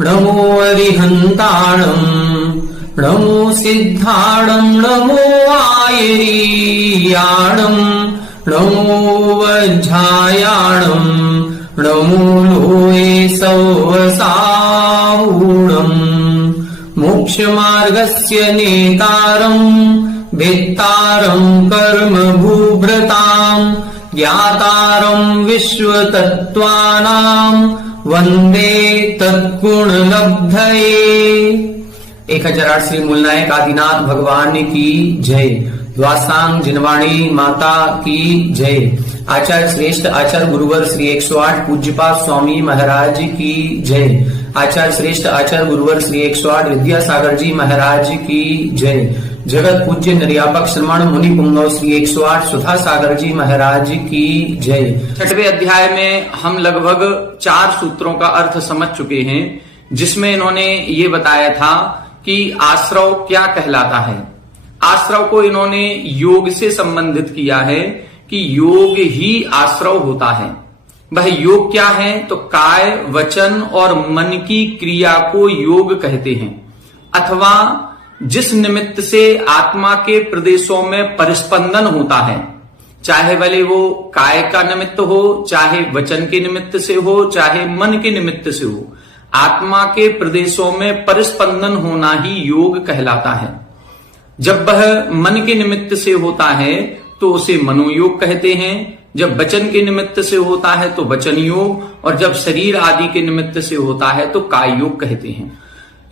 नमो अरिहन्ताणम् नमो सिद्धाणम् नमो आयरीयाणम् नमो वज्झायाणम् नमो लोये सौवसावूणम् मोक्षमार्गस्य नेतारम् वेत्तारम् कर्मभूभृताम् ज्ञातारम् विश्वतत्त्वानाम् वंदे तत्गुणलब्धये। 1008 श्री मूलनायक आदिनाथ भगवान की जय। द्वासांग जिनवाणी माता की जय। आचार्य श्रेष्ठ आचार्य गुरुवर श्री 108 पूज्यपाद स्वामी महाराज की जय। आचार्य श्रेष्ठ आचार्य गुरुवर श्री 108 विद्यासागर जी महाराज की जय। जगत पूज्य निर्यापक श्रमण मुनि पुंगव श्री 108 सुधा सागर जी महाराज की जय। 6वें अध्याय में हम लगभग 4 सूत्रों का अर्थ समझ चुके हैं, जिसमें इन्होंने ये बताया था कि आश्रव क्या कहलाता है। आश्रव को इन्होंने योग से संबंधित किया है कि योग ही आश्रव होता है। वह योग क्या है? तो काय, वचन और मन की क्रिया को योग कहते हैं, अथवा जिस निमित्त से आत्मा के प्रदेशों में परिस्पंदन होता है, चाहे भले वो काय का निमित्त हो, चाहे वचन के निमित्त से हो, चाहे मन के निमित्त से हो, आत्मा के प्रदेशों में परिस्पंदन होना ही योग कहलाता है। जब वह मन के निमित्त से होता है तो उसे मनोयोग कहते हैं, जब वचन के निमित्त से होता है तो वचन योग, और जब शरीर आदि के निमित्त से होता है तो काय योग कहते हैं।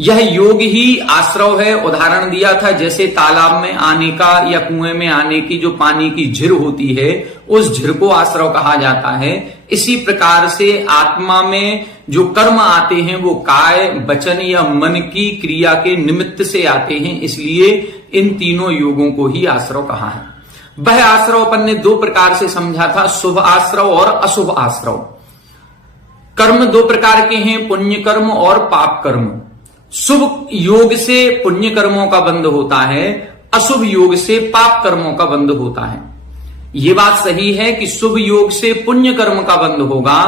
यह योग ही आश्रव है। उदाहरण दिया था, जैसे तालाब में आने का या कुएं में आने की जो पानी की झिर होती है, उस झिर को आश्रव कहा जाता है। इसी प्रकार से आत्मा में जो कर्म आते हैं वो काय, वचन या मन की क्रिया के निमित्त से आते हैं, इसलिए इन तीनों योगों को ही आश्रव कहा है। वह आश्रव अपन ने 2 प्रकार से समझा था, शुभ आश्रव और अशुभ आश्रव। कर्म 2 प्रकार के हैं, पुण्य कर्म और पाप कर्म। शुभ योग से पुण्य कर्मों का बंध होता है, अशुभ योग से पाप कर्मों का बंध होता है। ये बात सही है कि शुभ योग से पुण्य कर्म का बंध होगा,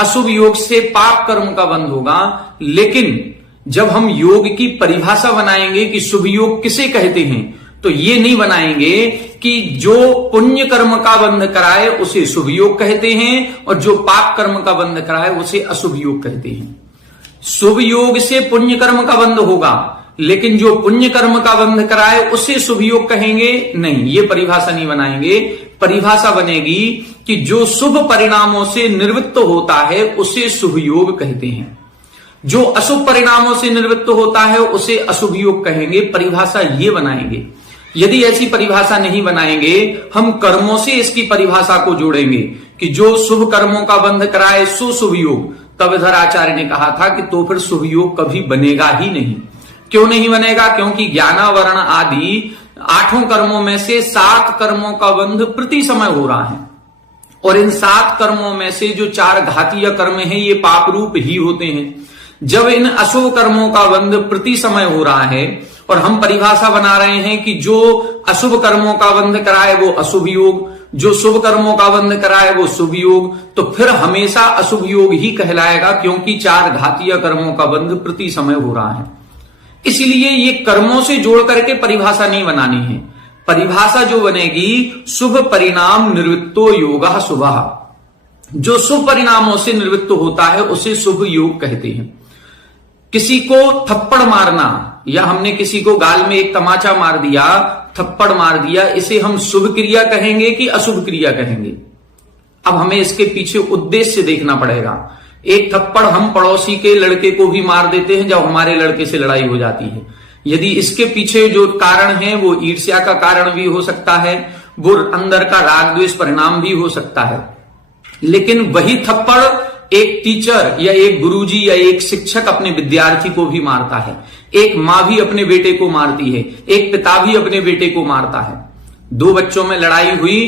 अशुभ योग से पाप कर्म का बंध होगा। लेकिन जब हम योग की परिभाषा बनाएंगे कि शुभ योग किसे कहते हैं, तो ये नहीं बनाएंगे कि जो पुण्य कर्म का बंध कराए उसे शुभ योग कहते हैं और जो पाप कर्म का बंध कराए उसे अशुभ योग कहते हैं। शुभ योग से पुण्य कर्म का बंध होगा, लेकिन जो पुण्य कर्म का बंध कराए उसे शुभ योग कहेंगे नहीं, ये परिभाषा नहीं बनाएंगे। परिभाषा बनेगी कि जो शुभ परिणामों से निवृत्त होता है उसे शुभ योग कहते हैं, जो अशुभ परिणामों से निवृत्त होता है उसे अशुभ योग कहेंगे। परिभाषा ये बनाएंगे। यदि ऐसी परिभाषा नहीं बनाएंगे, हम कर्मों से इसकी परिभाषा को जोड़ेंगे कि जो शुभ कर्मों का बंध कराए सो शुभ योग, तब इधर आचार्य ने कहा था कि तो फिर शुभ योग कभी बनेगा ही नहीं। क्यों नहीं बनेगा? क्योंकि ज्ञानावरण आदि 8 कर्मों में से 7 कर्मों का बंध प्रति समय हो रहा है, और इन 7 कर्मों में से जो 4 घातीय कर्म हैं ये पाप रूप ही होते हैं। जब इन अशुभ कर्मों का बंध प्रति समय हो रहा है और हम परिभाषा बना रहे हैं कि जो अशुभ कर्मों का बंध कराए वो अशुभ योग, जो शुभ कर्मों का बंध कराए वो शुभ योग, तो फिर हमेशा अशुभ योग ही कहलाएगा, क्योंकि 4 घातीय कर्मों का बंध प्रति समय हो रहा है। इसलिए ये कर्मों से जोड़ करके परिभाषा नहीं बनानी है। परिभाषा जो बनेगी, शुभ परिणाम निवृत्तो योगः शुभः। जो शुभ परिणामों से निवृत्त होता है उसे शुभ योग कहते हैं। किसी को थप्पड़ मारना, या हमने किसी को गाल में एक तमाचा मार दिया, थप्पड़ मार दिया, इसे हम शुभ क्रिया कहेंगे कि अशुभ क्रिया कहेंगे? अब हमें इसके पीछे उद्देश्य देखना पड़ेगा। एक थप्पड़ हम पड़ोसी के लड़के को भी मार देते हैं जब हमारे लड़के से लड़ाई हो जाती है। यदि इसके पीछे जो कारण है वो ईर्ष्या का कारण भी हो सकता है, वो अंदर का राग द्वेष परिणाम भी हो सकता है। लेकिन वही थप्पड़ एक टीचर या एक गुरुजी या एक शिक्षक अपने विद्यार्थी को भी मारता है, एक माँ भी अपने बेटे को मारती है, एक पिता भी अपने बेटे को मारता है। दो बच्चों में लड़ाई हुई,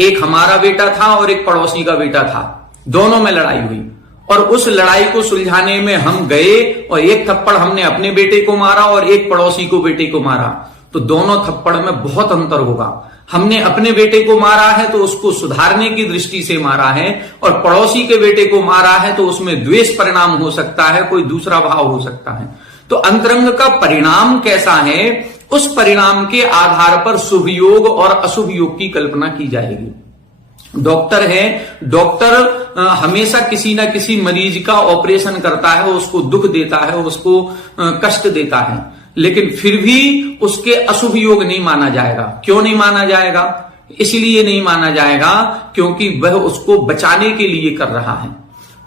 एक हमारा बेटा था और एक पड़ोसी का बेटा था, दोनों में लड़ाई हुई और उस लड़ाई को सुलझाने में हम गए और एक थप्पड़ हमने अपने बेटे को मारा और एक पड़ोसी को बेटे को मारा, तो दोनों थप्पड़ में बहुत अंतर होगा। हमने अपने बेटे को मारा है तो उसको सुधारने की दृष्टि से मारा है, और पड़ोसी के बेटे को मारा है तो उसमें द्वेष परिणाम हो सकता है, कोई दूसरा भाव हो सकता है। तो अंतरंग का परिणाम कैसा है, उस परिणाम के आधार पर शुभ योग और अशुभ योग की कल्पना की जाएगी। डॉक्टर है, डॉक्टर हमेशा किसी ना किसी मरीज का ऑपरेशन करता है, उसको दुख देता है, उसको कष्ट देता है, लेकिन फिर भी उसके अशुभ योग नहीं माना जाएगा। क्यों नहीं माना जाएगा? इसलिए नहीं माना जाएगा क्योंकि वह उसको बचाने के लिए कर रहा है।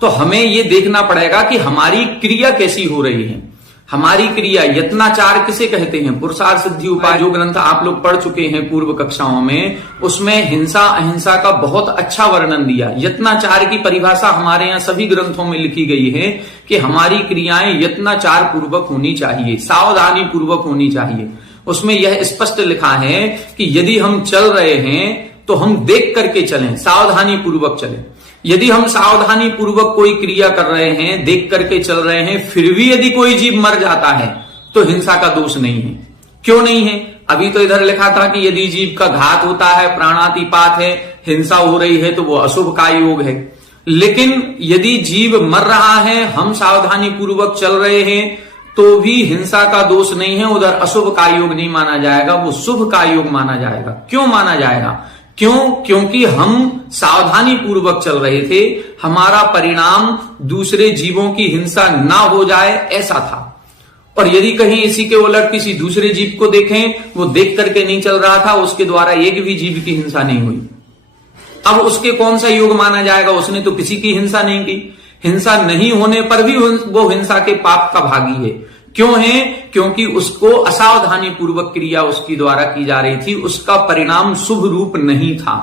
तो हमें यह देखना पड़ेगा कि हमारी क्रिया कैसी हो रही है। हमारी क्रिया, यत्नाचार किसे कहते हैं? पुरुषार्थ सिद्धि उपाय जो ग्रंथ आप लोग पढ़ चुके हैं पूर्व कक्षाओं में, उसमें हिंसा अहिंसा का बहुत अच्छा वर्णन दिया। यत्नाचार की परिभाषा हमारे यहाँ सभी ग्रंथों में लिखी गई है कि हमारी क्रियाएं यत्नाचार पूर्वक होनी चाहिए, सावधानी पूर्वक होनी चाहिए। उसमें यह स्पष्ट लिखा है कि यदि हम चल रहे हैं तो हम देख करके चलें, सावधानी पूर्वक चलें। यदि हम सावधानी पूर्वक कोई क्रिया कर रहे हैं, देख करके चल रहे हैं, फिर भी यदि कोई जीव मर जाता है तो हिंसा का दोष नहीं है। क्यों नहीं है? अभी तो इधर लिखा था कि यदि जीव का घात होता है, प्राणातिपात है, हिंसा हो रही है तो वो अशुभ का योग है। लेकिन यदि जीव मर रहा है, हम सावधानी पूर्वक चल रहे हैं, तो भी हिंसा का दोष नहीं है, उधर अशुभ का योग नहीं माना जाएगा, वो शुभ का योग माना जाएगा। क्यों माना जाएगा? क्यों? क्योंकि हम सावधानी पूर्वक चल रहे थे, हमारा परिणाम दूसरे जीवों की हिंसा ना हो जाए ऐसा था। और यदि कहीं इसी के उलट किसी दूसरे जीव को देखें, वो देख करके नहीं चल रहा था, उसके द्वारा एक भी जीव की हिंसा नहीं हुई, अब उसके कौन सा योग माना जाएगा? उसने तो किसी की हिंसा नहीं की। हिंसा नहीं होने पर भी वो हिंसा के पाप का भागी है। क्यों है? क्योंकि उसको असावधानी पूर्वक क्रिया उसकी द्वारा की जा रही थी, उसका परिणाम शुभ रूप नहीं था।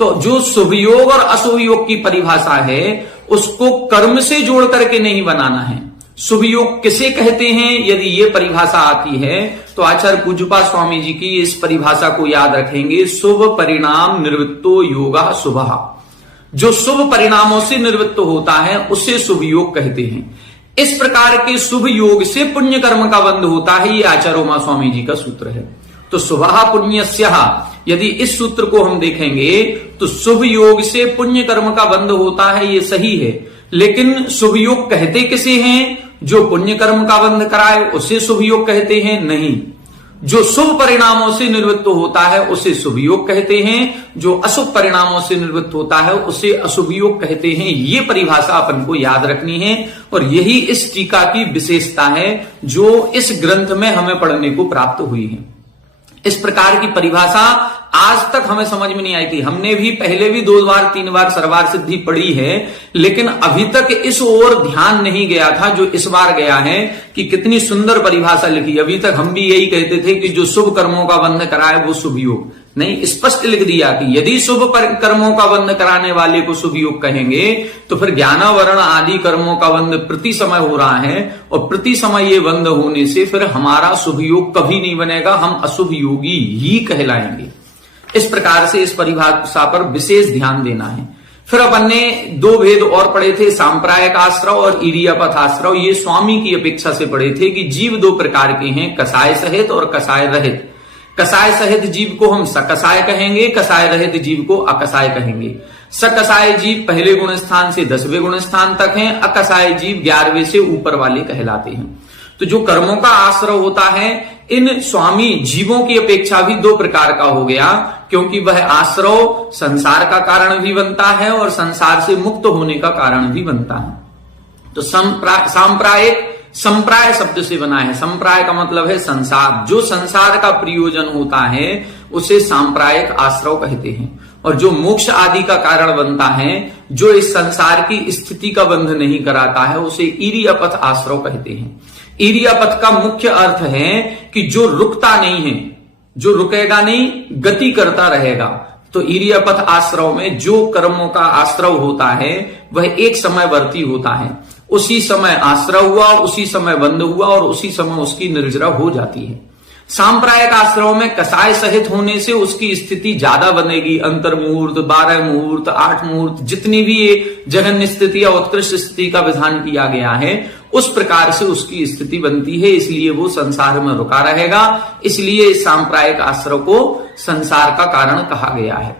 तो जो शुभ योग और अशुभ योग की परिभाषा है, उसको कर्म से जोड़ करके नहीं बनाना है। शुभ योग किसे कहते हैं? यदि ये परिभाषा आती है तो आचार्य पूज्यपाद स्वामी जी की इस परिभाषा को याद रखेंगे, शुभ परिणाम निवृत्तो योगा शुभः। जो शुभ परिणामों से निवृत्त होता है उसे शुभ योग कहते हैं। इस प्रकार के शुभ योग से पुण्य कर्म का बंध होता है, ये आचार्य उमा स्वामी जी का सूत्र है। तो शुभः पुण्यस्यः, यदि इस सूत्र को हम देखेंगे तो शुभ योग से पुण्य कर्म का बंध होता है, ये सही है। लेकिन शुभ योग कहते किसे हैं? जो पुण्य कर्म का बंध कराए उसे शुभ योग कहते हैं? नहीं, जो शुभ परिणामों से निवृत्त होता है उसे शुभ योग कहते हैं, जो अशुभ परिणामों से निवृत्त होता है उसे अशुभ योग कहते हैं। ये परिभाषा अपन को याद रखनी है और यही इस टीका की विशेषता है जो इस ग्रंथ में हमें पढ़ने को प्राप्त हुई है। इस प्रकार की परिभाषा आज तक हमें समझ में नहीं आई थी। हमने भी पहले भी 2 बार 3 बार सर्वार सिद्धि पढ़ी है, लेकिन अभी तक इस ओर ध्यान नहीं गया था जो इस बार गया है कि कितनी सुंदर परिभाषा लिखी। अभी तक हम भी यही कहते थे कि जो शुभ कर्मों का बंध कराए वो शुभ योग नहीं, स्पष्ट लिख दिया कि यदि शुभ कर्मों का बंध कराने वाले को शुभ योग कहेंगे तो फिर ज्ञान वर्ण आदि कर्मों का बंध प्रति समय हो रहा है, और प्रति समय ये बंध होने से फिर हमारा शुभ योग कभी नहीं बनेगा, हम अशुभ योगी ही कहलाएंगे। इस प्रकार से इस परिभाषा पर विशेष ध्यान देना है। फिर अपन ने 2 भेद और पढ़े थे, सांप्रायिक आश्रव और इरियापथ आश्रव। ये स्वामी की अपेक्षा से पढ़े थे कि जीव 2 प्रकार के हैं, कसाय सहित और कसाय रहित। कसाय सहित जीव को हम सकसाय कहेंगे, कसाय रहित जीव को अकसाय कहेंगे। सकसाय जीव पहले गुण स्थान से 10वें गुण स्थान तक हैं, अकसाय जीव 11वें से ऊपर वाले कहलाते हैं। तो जो कर्मों का आश्रय होता है, इन स्वामी जीवों की अपेक्षा भी 2 प्रकार का हो गया, क्योंकि वह आश्रय संसार का कारण भी बनता है और संसार से मुक्त होने का कारण भी बनता है। तो सांप्रायिक संप्राय शब्द से बना है। संप्राय का मतलब है संसार, जो संसार का प्रयोजन होता है उसे सांप्रायिक आश्रय कहते हैं। और जो मोक्ष आदि का कारण बनता है, जो इस संसार की स्थिति का बंध नहीं कराता है, उसे इरियापथ आश्रय कहते हैं। इरियापथ का मुख्य अर्थ है कि जो रुकता नहीं है, जो रुकेगा नहीं, गति करता रहेगा। तो इरियापथ आश्रव में जो कर्मों का आश्रव होता है वह एक समयवर्ती होता है। उसी समय आश्रव हुआ, उसी समय बंद हुआ और उसी समय उसकी निर्जरा हो जाती है। सांप्रायिक आश्रव में कसाय सहित होने से उसकी स्थिति ज्यादा बनेगी। अंतर्मुहूर्त, 12 मुहूर्त, 8 मुहूर्त, जितनी भी ये जघन्य स्थिति या उत्कृष्ट स्थिति का विधान किया गया है उस प्रकार से उसकी स्थिति बनती है, इसलिए वो संसार में रुका रहेगा। इसलिए सांप्रायिक आश्रव को संसार का कारण कहा गया है।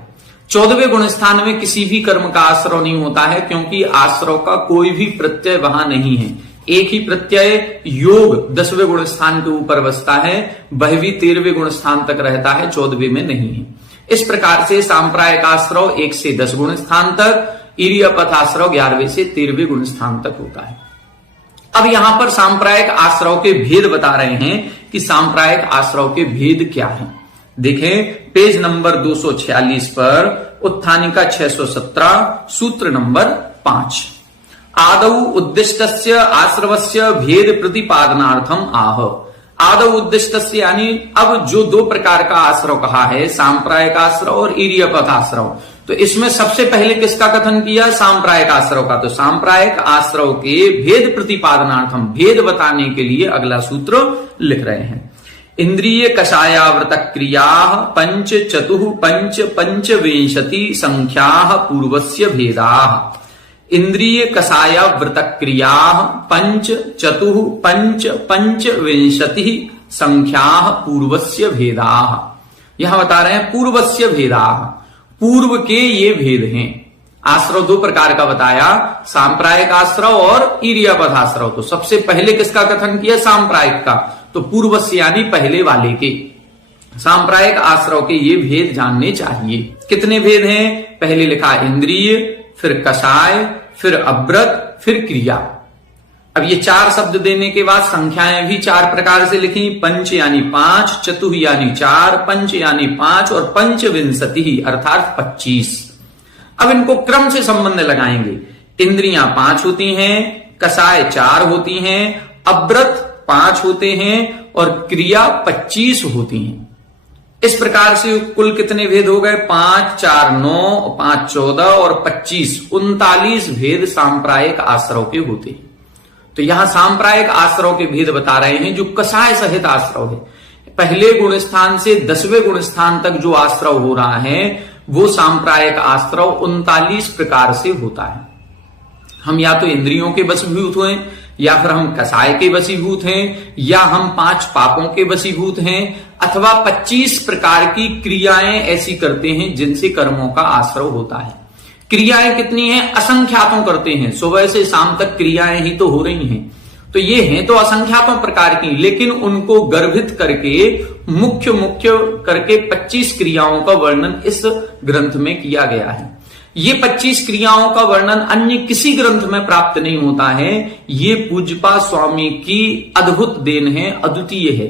14वें गुण स्थान में किसी भी कर्म का आश्रव नहीं होता है, क्योंकि आश्रव का कोई भी प्रत्यय वहां नहीं है। एक ही प्रत्यय योग 10वें गुण स्थान के ऊपर बसता है, वह भी 13वें गुण स्थान तक रहता है, 14वें में नहीं है। इस प्रकार से सांप्रायिक आश्रव 1 से 10 गुण स्थान तक, इरियापथ आश्रव 11वें से 13वें गुण स्थान तक होता है। अब यहां पर सांप्रायिक आश्रव के भेद बता रहे हैं कि सांप्रायिक आश्रव के भेद क्या हैं। देखें पेज नंबर 246 पर उत्थानिका 617 सूत्र नंबर 5। आदौ उद्दिष्टस्य आश्रवस्य भेद प्रतिपादनार्थम आह। आदौ उद्दिष्टस्य यानी अब जो दो प्रकार का आश्रव कहा है, सांप्रायिक आश्रव और इरियापथ आश्रव, तो इसमें सबसे पहले किसका कथन किया? सांप्रायिक आश्रव का। तो सांप्रायिक आश्रव के भेद प्रतिपादनार्थम, भेद बताने के लिए अगला सूत्र लिख रहे हैं। इंद्रिय कषायावृत क्रिया पंच चतुः पंच पंचविंशति संख्या पूर्वस्य भेदा। इंद्रिय कषायावृत क्रिया पंच चतुः पंच पंचविंशति संख्या पूर्वस्य भेदा। यहां बता रहे हैं पूर्वस्य भेदा, पूर्व के ये भेद हैं। आश्रव दो प्रकार का बताया, सांप्रायिक आश्रव और इरियापथ आश्रव। तो सबसे पहले किसका कथन किया? सांप्रायिक का। तो पूर्वस्य यानी पहले वाले के। सांप्रायिक आश्रव के ये भेद जानने चाहिए। कितने भेद हैं? पहले लिखा इंद्रिय, फिर कषाय, फिर अव्रत, फिर क्रिया। अब ये 4 शब्द देने के बाद संख्याएं भी 4 प्रकार से लिखी। पंच यानी 5, चतुः यानी 4, पंच यानी 5 और पंचविंशति अर्थात 25। अब इनको क्रम से संबंध लगाएंगे। इंद्रियां 5 होती हैं, कषाय 4 होती हैं, अव्रत 5 होते हैं और क्रिया 25 होती हैं। इस प्रकार से कुल कितने भेद हो गए? 5, 4, 9, 5, 14 और 25, 39 भेद सांप्रायिक आश्रव के होते हैं। तो यहां सांप्रायिक आश्रव के भेद बता रहे हैं जो कषाय सहित आश्रव है। पहले गुण स्थान से 10वें गुण स्थान तक जो आश्रव हो रहा है वो सांप्रायिक आश्रव 39 प्रकार से होता है। हम या तो इंद्रियों के वशीभूत हुए, या फिर हम कषाय के वशीभूत हैं, या हम 5 पापों के वशीभूत हैं, अथवा 25 प्रकार की क्रियाएं ऐसी करते हैं जिनसे कर्मों का आश्रव होता है। क्रियाएं कितनी हैं? असंख्यातों करते हैं। सुबह से शाम तक क्रियाएं ही तो हो रही हैं। तो ये हैं तो असंख्यातों प्रकार की, लेकिन उनको गर्भित करके मुख्य करके 25 क्रियाओं का वर्णन इस ग्रंथ में किया गया है। ये 25 क्रियाओं का वर्णन अन्य किसी ग्रंथ में प्राप्त नहीं होता है। ये पूज्यपा स्वामी की अद्भुत देन है, अद्वितीय है।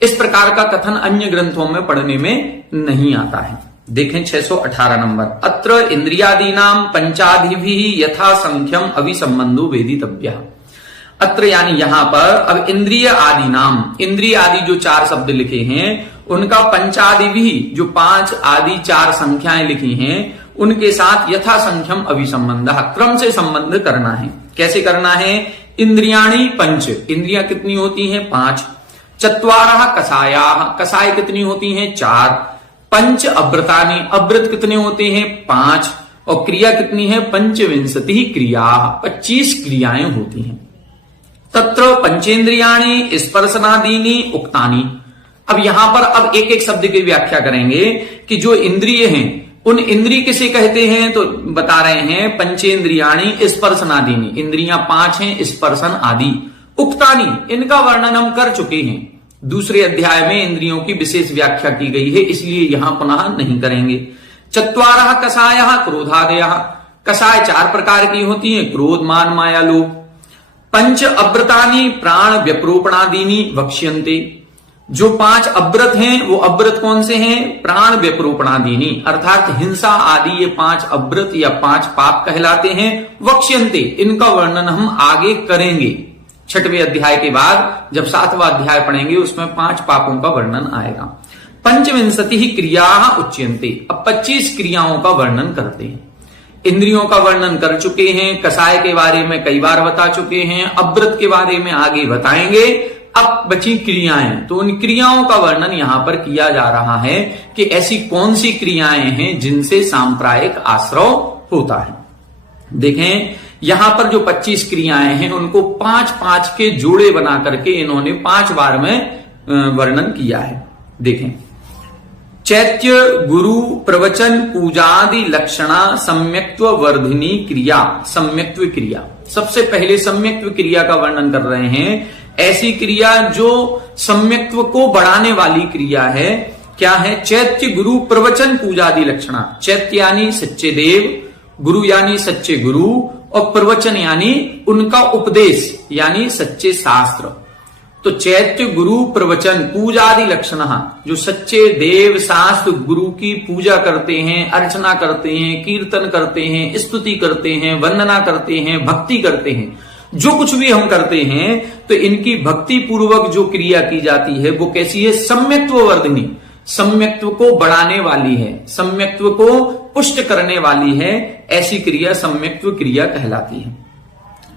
इस प्रकार का कथन अन्य ग्रंथों में पढ़ने में नहीं आता है। देखें 618 नंबर। अत्र इंद्रियादीनाम पंचाधिभिः यथा संख्यम अभिसंबंधो वेदितव्यः। अत्र यानी यहां पर अब इंद्रिय आदि नाम, इंद्रिय आदि जो 4 शब्द लिखे हैं उनका पंचाधिभिः जो 5 आदि 4 संख्याएं लिखी हैं उनके साथ यथा संख्यम अभिसंबंध, क्रम से संबंध करना है। कैसे करना है? इंद्रियाणि पंच, इंद्रियां कितनी होती हैं? 5। चत्वारः कषायाः, कषाय कितनी होती हैं? 4। पंच अव्रतानि, अव्रत कितने होते हैं? 5। और क्रिया कितनी है? पंचविंशति क्रिया, 25 क्रियाएं होती हैं। तत्र पंचेन्द्रियाणि स्पर्शनादीनि उक्तानि। अब यहां पर अब एक एक शब्द की व्याख्या करेंगे कि जो इंद्रिय हैं उन इंद्रिय किसे कहते हैं, तो बता रहे हैं पंचेन्द्रियाणि स्पर्शनादीनि, इंद्रियां 5 हैं, स्पर्शन आदि। उक्तानि, इनका वर्णन हम कर चुके हैं। दूसरे अध्याय में इंद्रियों की विशेष व्याख्या की गई है, इसलिए यहां पुनः नहीं करेंगे। चत्वारः कषायः क्रोधादयः, कषाय 4 प्रकार की होती हैं, क्रोध, मान, माया, लोभ। पंच अव्रतानि प्राण व्यप्रोपणादीनि वक्ष्यन्ते, जो 5 अव्रत हैं वो अव्रत कौन से हैं? प्राण व्यप्रोपणादीनि, अर्थात हिंसा आदि ये 5 अव्रत या 5 पाप कहलाते हैं। वक्ष्यन्ते, इनका वर्णन हम आगे करेंगे। 6वें अध्याय के बाद जब 7वां अध्याय पढ़ेंगे उसमें 5 पापों का वर्णन आएगा। पंचविंशति ही क्रिया उच्यन्ते। अब 25 क्रियाओं का वर्णन करते हैं। इंद्रियों का वर्णन कर चुके हैं, कसाय के बारे में कई बार बता चुके हैं, अव्रत के बारे में आगे बताएंगे। अब बची क्रियाएं, तो उन क्रियाओं का वर्णन यहां पर किया जा रहा है कि ऐसी कौन सी क्रियाएं हैं जिनसे सांप्रायिक आश्रव होता है। देखें यहां पर जो 25 क्रियाएं हैं उनको 5-5 के जोड़े बना करके इन्होंने 5 बार में वर्णन किया है। देखें, चैत्य गुरु प्रवचन पूजादि लक्षणा सम्यक्त्व वर्धिनी क्रिया। सम्यक्त्व क्रिया, सबसे पहले सम्यक्त्व क्रिया का वर्णन कर रहे हैं। ऐसी क्रिया जो सम्यक्त्व को बढ़ाने वाली क्रिया है। क्या है? चैत्य गुरु प्रवचन पूजादि लक्षणा। चैत्य यानी सच्चे देव, गुरु यानी सच्चे गुरु, और प्रवचन यानी उनका उपदेश यानी सच्चे शास्त्र। तो चैत्य गुरु प्रवचन पूजादि लक्षण, जो सच्चे देव शास्त्र गुरु की पूजा करते हैं, अर्चना करते हैं, कीर्तन करते हैं, स्तुति करते हैं, वंदना करते हैं, भक्ति करते हैं, जो कुछ भी हम करते हैं तो इनकी भक्ति पूर्वक जो क्रिया की जाती है वो कैसी है? सम्यक्त्व वर्धिनी, सम्यक्त्व को बढ़ाने वाली है, सम्यक्त्व को पुष्ट करने वाली है। ऐसी क्रिया सम्यक्त्व क्रिया कहलाती है।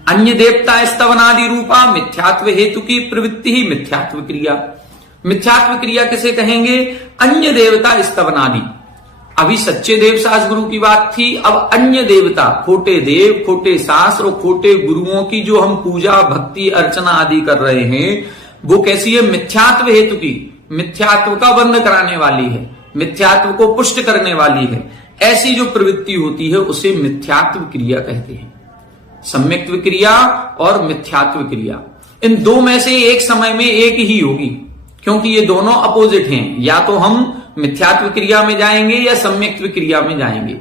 अन्य देवता स्तवनादि रूपा मिथ्यात्व हेतु की प्रवृत्ति ही मिथ्यात्व क्रिया। मिथ्यात्व क्रिया किसे कहेंगे? अन्य देवता स्तवनादि। अभी सच्चे देव शास्त्र गुरु की बात थी, अब अन्य देवता, खोटे देव, खोटे शास्त्र और खोटे गुरुओं की जो हम पूजा भक्ति अर्चना आदि कर रहे हैं वो कैसी है? मिथ्यात्व हेतु की, मिथ्यात्व का बंध कराने वाली है, मिथ्यात्व को पुष्ट करने वाली है। ऐसी जो प्रवृत्ति होती है उसे मिथ्यात्व क्रिया कहते हैं। सम्यक्त्व क्रिया और मिथ्यात्व क्रिया, इन दो में से एक समय में एक ही होगी, क्योंकि ये दोनों अपोजिट हैं। या तो हम मिथ्यात्व क्रिया में जाएंगे या सम्यक्त्व क्रिया में जाएंगे।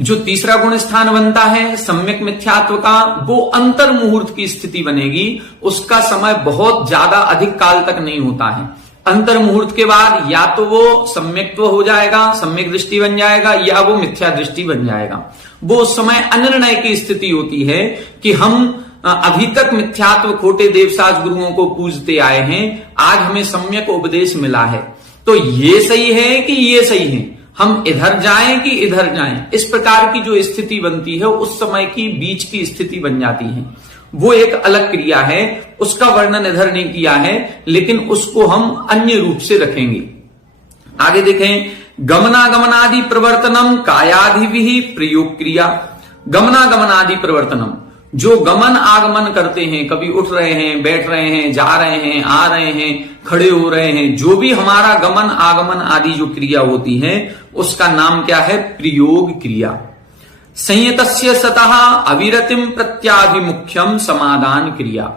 जो तीसरा गुण स्थान बनता है सम्यक मिथ्यात्व का, वो अंतर मुहूर्त की स्थिति बनेगी। उसका समय बहुत ज्यादा अधिक काल तक नहीं होता है। अंतर मुहूर्त के बाद या तो वो सम्यक्त्व हो जाएगा, सम्यक दृष्टि बन जाएगा, या वो मिथ्या दृष्टि बन जाएगा। वो उस समय अनिर्णय की स्थिति होती है कि हम अभी तक मिथ्यात्व खोटे देवशास्त्र गुरुओं को पूजते आए हैं, आज हमें सम्यक उपदेश मिला है तो ये सही है कि ये सही है, हम इधर जाएं कि इधर जाएं। इस प्रकार की जो स्थिति बनती है उस समय की बीच की स्थिति बन जाती है। वो एक अलग क्रिया है, उसका वर्णन इधर नहीं किया है, लेकिन उसको हम अन्य रूप से रखेंगे। आगे देखें, गमनागमनादि प्रवर्तनम कायादि प्रयोग क्रिया। गमनागमनादि प्रवर्तनम, जो गमन आगमन करते हैं, कभी उठ रहे हैं, बैठ रहे हैं, जा रहे हैं, आ रहे हैं, खड़े हो रहे हैं, जो भी हमारा गमन आगमन आदि जो क्रिया होती है उसका नाम क्या है? प्रयोग क्रिया। संयतस्य सतः अविरतिम प्रत्याभिमुख्यम समाधान क्रिया।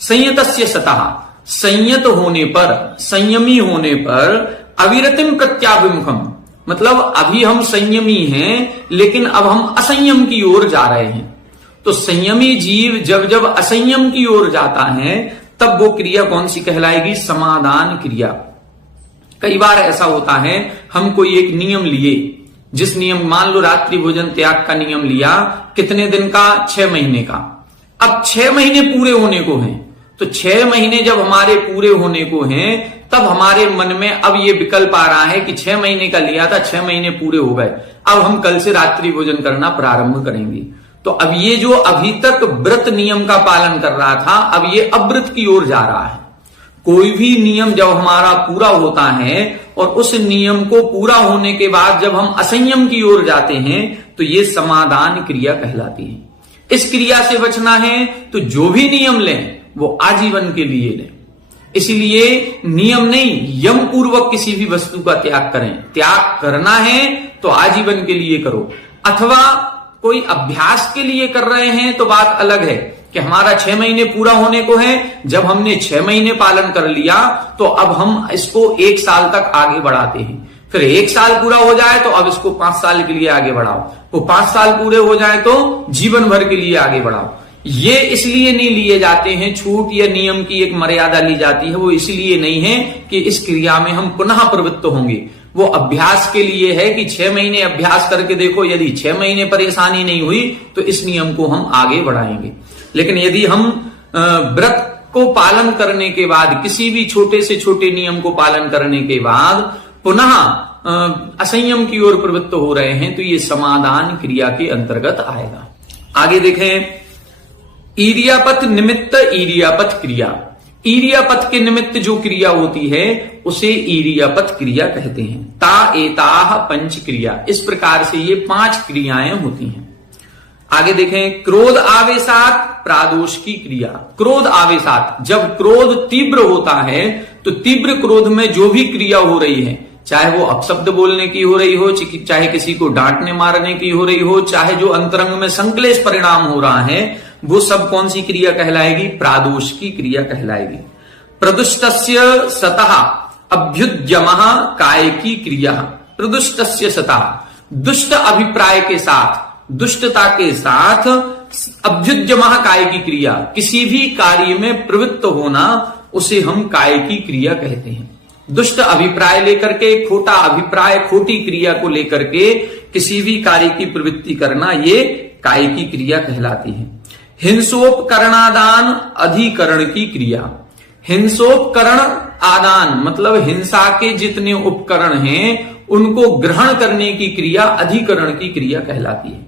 संयतस्य सतः, संयत होने पर, संयमी होने पर, अविरतिम प्रत्याभिमुखम, मतलब अभी हम संयमी हैं लेकिन अब हम असंयम की ओर जा रहे हैं। तो संयमी जीव जब जब असंयम की ओर जाता है तब वो क्रिया कौन सी कहलाएगी? समाधान क्रिया। कई बार ऐसा होता है, हम कोई एक नियम लिए, जिस नियम, मान लो रात्रि भोजन त्याग का नियम लिया, कितने दिन का? 6 महीने का। अब 6 महीने पूरे होने को हैं, तो 6 महीने जब हमारे पूरे होने को हैं तब हमारे मन में अब ये विकल्प आ रहा है कि 6 महीने का लिया था, 6 महीने पूरे हो गए, अब हम कल से रात्रि भोजन करना प्रारंभ करेंगे। तो अब ये जो अभी तक व्रत नियम का पालन कर रहा था अब ये अव्रत की ओर जा रहा है। कोई भी नियम जब हमारा पूरा होता है और उस नियम को पूरा होने के बाद जब हम असंयम की ओर जाते हैं तो ये समाधान क्रिया कहलाती है। इस क्रिया से बचना है तो जो भी नियम लें वो आजीवन के लिए लें। इसलिए नियम नहीं, यम पूर्वक किसी भी वस्तु का त्याग करें। त्याग करना है तो आजीवन के लिए करो, अथवा कोई अभ्यास के लिए कर रहे हैं तो बात अलग है कि हमारा 6 महीने पूरा होने को है। जब हमने 6 महीने पालन कर लिया तो अब हम इसको 1 साल तक आगे बढ़ाते हैं, फिर 1 साल पूरा हो जाए तो अब इसको 5 साल के लिए आगे बढ़ाओ, वो 5 साल पूरे हो जाए तो जीवन भर के लिए आगे बढ़ाओ। ये इसलिए नहीं लिए जाते हैं, छूट या नियम की एक मर्यादा ली जाती है, वो इसलिए नहीं है कि इस क्रिया में हम पुनः प्रवृत्त होंगे। वो अभ्यास के लिए है कि 6 महीने अभ्यास करके देखो, यदि 6 महीने परेशानी नहीं हुई तो इस नियम को हम आगे बढ़ाएंगे। लेकिन यदि हम व्रत को पालन करने के बाद, किसी भी छोटे से छोटे नियम को पालन करने के बाद पुनः असंयम की ओर प्रवृत्त हो रहे हैं, तो ये समाधान क्रिया के अंतर्गत आएगा। आगे देखें, ईर्यापथ निमित्त ईर्यापथ क्रिया। ईर्यापथ के निमित्त जो क्रिया होती है उसे ईर्यापथ क्रिया कहते हैं। ता एताह पंच क्रिया, इस प्रकार से ये 5 क्रियाएं होती हैं। आगे देखें, क्रोध आवेशात प्रादोष की क्रिया। क्रोध आवेशात, जब क्रोध तीव्र होता है तो तीव्र क्रोध में जो भी क्रिया हो रही है, चाहे वो अपशब्द बोलने की हो रही हो, चाहे किसी को डांटने मारने की हो रही हो, चाहे जो अंतरंग में संक्लेश परिणाम हो रहा है, वो सब कौन सी क्रिया कहलाएगी? प्रादोष की क्रिया कहलाएगी। प्रदुष्टस्य सतः अभ्युद्यमः काय की क्रिया। प्रदुष्टस्य सतः, दुष्ट अभिप्राय के साथ, दुष्टता के साथ अभ्युद्यमः काय की क्रिया, किसी भी कार्य में प्रवृत्त होना, उसे हम काय की क्रिया कहते हैं। दुष्ट अभिप्राय लेकर के, खोटा अभिप्राय, खोटी क्रिया को लेकर के किसी भी कार्य की प्रवृत्ति करना, ये काय की क्रिया कहलाती है। हिंसोपकरणादान अधिकरण की क्रिया। हिंसोपकरण आदान मतलब हिंसा के जितने उपकरण हैं उनको ग्रहण करने की क्रिया अधिकरण की क्रिया कहलाती है।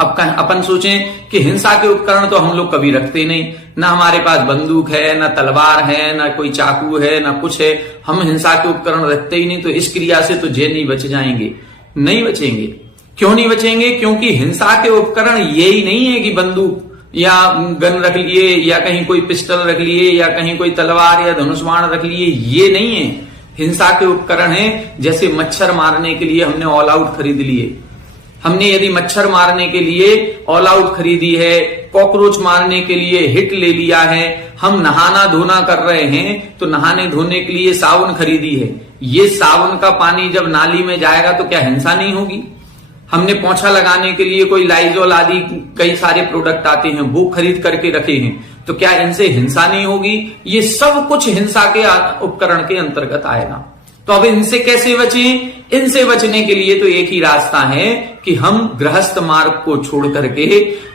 अब अपन सोचें कि हिंसा के उपकरण तो हम लोग कभी रखते नहीं, ना हमारे पास बंदूक है, ना तलवार है, ना कोई चाकू है, ना कुछ है, हम हिंसा के उपकरण रखते ही नहीं, तो इस क्रिया से तो जे नहीं बच जाएंगे, नहीं बचेंगे। क्यों नहीं बचेंगे? क्योंकि हिंसा के उपकरण ये ही नहीं है कि बंदूक या गन रख लिए, या कहीं कोई पिस्टल रख लिए, या कहीं कोई तलवार या धनुष बाण रख लिए, ये नहीं है। हिंसा के उपकरण है, जैसे मच्छर मारने के लिए हमने ऑल आउट खरीद लिए। हमने यदि मच्छर मारने के लिए ऑल आउट खरीदी है, कॉकरोच मारने के लिए हिट ले लिया है, हम नहाना धोना कर रहे हैं तो नहाने धोने के लिए साबुन खरीदी है, ये साबुन का पानी जब नाली में जाएगा तो क्या हिंसा नहीं होगी? हमने पोंछा लगाने के लिए कोई लाइजोल आदि कई सारे प्रोडक्ट आते हैं, वो खरीद करके रखे हैं, तो क्या इनसे हिंसा नहीं होगी? ये सब कुछ हिंसा के उपकरण के अंतर्गत आएगा। तो अब इनसे कैसे बचें? इनसे बचने के लिए तो एक ही रास्ता है कि हम गृहस्थ मार्ग को छोड़ करके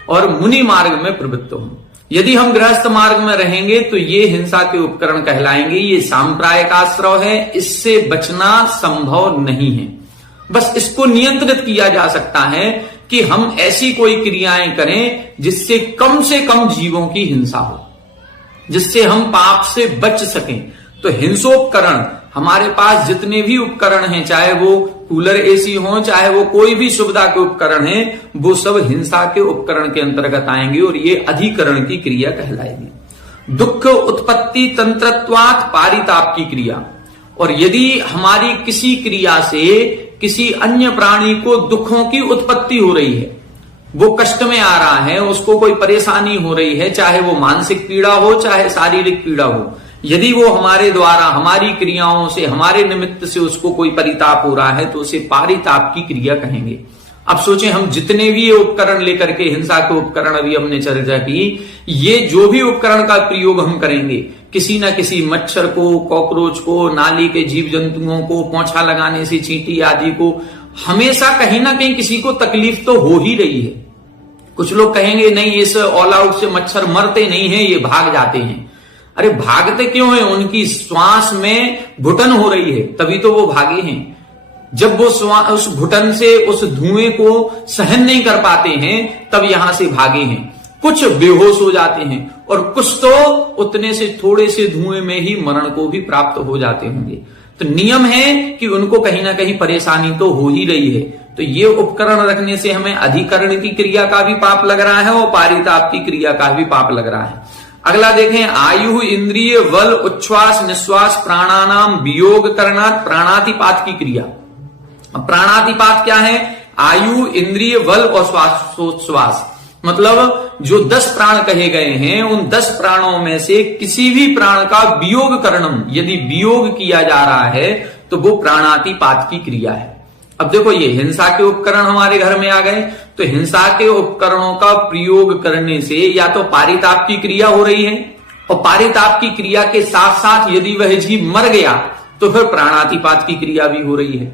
और मुनि मार्ग में प्रवृत्त हों। यदि हम गृहस्थ मार्ग में रहेंगे तो ये हिंसा के उपकरण कहलाएंगे, ये सांप्रायिक आश्रय है, इससे बचना संभव नहीं है। बस इसको नियंत्रित किया जा सकता है कि हम ऐसी कोई क्रियाएं करें जिससे कम से कम जीवों की हिंसा हो, जिससे हम पाप से बच सकें। तो हिंसोपकरण, हमारे पास जितने भी उपकरण हैं, चाहे वो कूलर एसी हो, चाहे वो कोई भी सुविधा के उपकरण हैं, वो सब हिंसा के उपकरण के अंतर्गत आएंगे और ये अधिकरण की क्रिया कहलाएगी। दुख उत्पत्ति तंत्रत्वात् पारिताप की क्रिया। और यदि हमारी किसी क्रिया से किसी अन्य प्राणी को दुखों की उत्पत्ति हो रही है, वो कष्ट में आ रहा है, उसको कोई परेशानी हो रही है, चाहे वो मानसिक पीड़ा हो, चाहे शारीरिक पीड़ा हो, यदि वो हमारे द्वारा, हमारी क्रियाओं से, हमारे निमित्त से उसको कोई परिताप हो रहा है, तो उसे पारिताप की क्रिया कहेंगे। अब सोचें, हम जितने भी ये उपकरण लेकर के, हिंसा के उपकरण अभी हमने चर्चा की, ये जो भी उपकरण का प्रयोग हम करेंगे, किसी ना किसी मच्छर को, कॉकरोच को, नाली के जीव जंतुओं को, पोंछा लगाने से चींटी आदि को, हमेशा कहीं ना कहीं किसी को तकलीफ तो हो ही रही है। कुछ लोग कहेंगे नहीं, इस ऑल आउट से मच्छर मरते नहीं है, ये भाग जाते हैं। अरे भागते क्यों है? उनकी श्वास में घुटन हो रही है, तभी तो वो भागे हैं। जब वो उस घुटन से उस धुएं को सहन नहीं कर पाते हैं, तब यहां से भागे हैं। कुछ बेहोश हो जाते हैं और कुछ तो उतने से थोड़े से धुएं में ही मरण को भी प्राप्त हो जाते होंगे। तो नियम है कि उनको कहीं ना कहीं परेशानी तो हो ही रही है। तो ये उपकरण रखने से हमें अधिकरण की क्रिया का भी पाप लग रहा है और पारिताप की क्रिया का भी पाप लग रहा है। अगला देखें, आयु इंद्रिय बल उच्छ्वास निश्वास प्राणानाम वियोग करणात् प्राणातिपात की क्रिया। प्राणातिपात क्या है? आयु इंद्रिय बल और श्वासोच्छ्वास, मतलब जो 10 प्राण कहे गए हैं, उन 10 प्राणों में से किसी भी प्राण का वियोग करणम, यदि वियोग किया जा रहा है तो वो प्राणातिपात की क्रिया है। अब देखो, ये हिंसा के उपकरण हमारे घर में आ गए, तो हिंसा के उपकरणों का प्रयोग करने से या तो पारिताप की क्रिया हो रही है, और पारिताप की क्रिया के साथ साथ यदि वह जीव मर गया तो फिर प्राणातिपात की क्रिया भी हो रही है।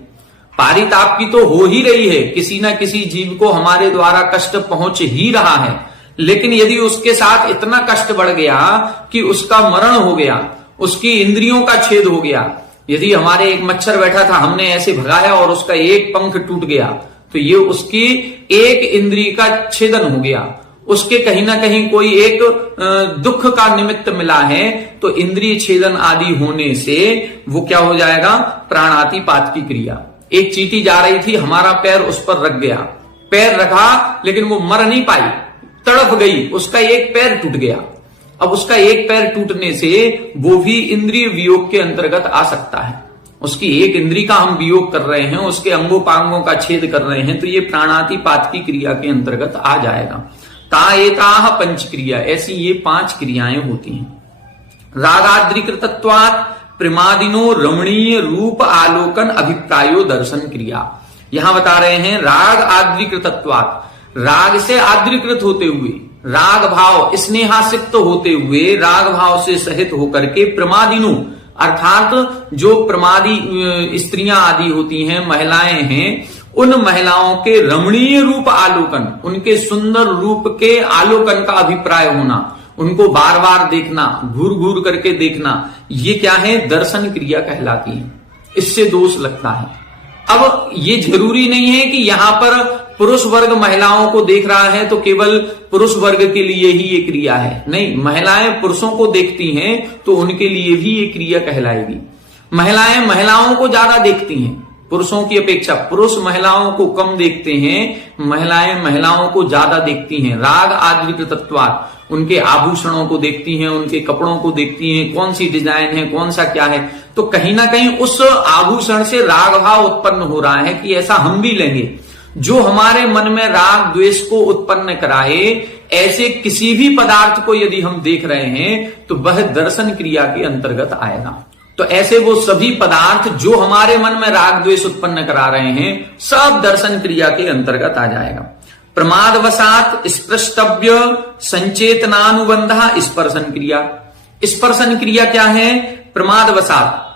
पारिताप की तो हो ही रही है, किसी ना किसी जीव को हमारे द्वारा कष्ट पहुंच ही रहा है, लेकिन यदि उसके साथ इतना कष्ट बढ़ गया कि उसका मरण हो गया, उसकी इंद्रियों का छेद हो गया, यदि हमारे एक मच्छर बैठा था, हमने ऐसे भगाया और उसका एक पंख टूट गया, तो ये उसकी एक इंद्रिय का छेदन हो गया, उसके कहीं ना कहीं कोई एक दुख का निमित्त मिला है, तो इंद्रिय छेदन आदि होने से वो क्या हो जाएगा, प्राणातिपात की क्रिया। एक चींटी जा रही थी, हमारा पैर उस पर रख गया, पैर रखा लेकिन वो मर नहीं पाई, तड़प गई, उसका एक पैर टूट गया। अब उसका एक पैर टूटने से वो भी इंद्रिय वियोग के अंतर्गत आ सकता है। उसकी एक इंद्रिय का हम वियोग कर रहे हैं, उसके अंगोपांगों का छेद कर रहे हैं, तो ये प्राणातिपात की क्रिया के अंतर्गत आ जाएगा। ताएताह पंच क्रिया, ऐसी ये 5 क्रियाएं होती हैं। रागाद्रिकृतत्वात् प्रमादिनो रमणीय रूप आलोकन अभिप्रायो दर्शन क्रिया। यहां बता रहे हैं राग आद्रीकृतत्वात्, राग से आद्रीकृत होते हुए, राग भाव स्नेहासिक्त होते हुए, राग भाव से सहित होकर के प्रमादिनु, अर्थात जो प्रमादी स्त्रियां आदि होती हैं, महिलाएं हैं, उन महिलाओं के रमणीय रूप आलोकन, उनके सुंदर रूप के आलोकन का अभिप्राय होना, उनको बार बार देखना, घूर घूर करके देखना, ये क्या है, दर्शन क्रिया कहलाती है। इससे दोष लगता है। अब ये जरूरी नहीं है कि यहां पर पुरुष वर्ग महिलाओं को देख रहा है तो केवल पुरुष वर्ग के लिए ही ये क्रिया है, नहीं, महिलाएं पुरुषों को देखती हैं तो उनके लिए भी ये क्रिया कहलाएगी। महिलाएं महिलाओं को ज्यादा देखती हैं, पुरुषों की अपेक्षा पुरुष महिलाओं को कम देखते हैं, महिलाएं महिलाओं को ज्यादा देखती हैं। राग आद्रिकृतत्वात्, उनके आभूषणों को देखती हैं, उनके कपड़ों को देखती हैं, कौन सी डिजाइन है, कौन सा क्या है, तो कहीं ना कहीं उस आभूषण से राग भाव उत्पन्न हो रहा है कि ऐसा हम भी लेंगे। जो हमारे मन में राग द्वेष को उत्पन्न कराए, ऐसे किसी भी पदार्थ को यदि हम देख रहे हैं तो वह दर्शन क्रिया के अंतर्गत आएगा। तो ऐसे वो सभी पदार्थ जो हमारे मन में राग द्वेष उत्पन्न करा रहे हैं, सब दर्शन क्रिया के अंतर्गत आ जाएगा। प्रमादवशात स्पृष्टव्य संचेतनानुबंध स्पर्शन क्रिया। स्पर्शन क्रिया क्या है, प्रमादवशात,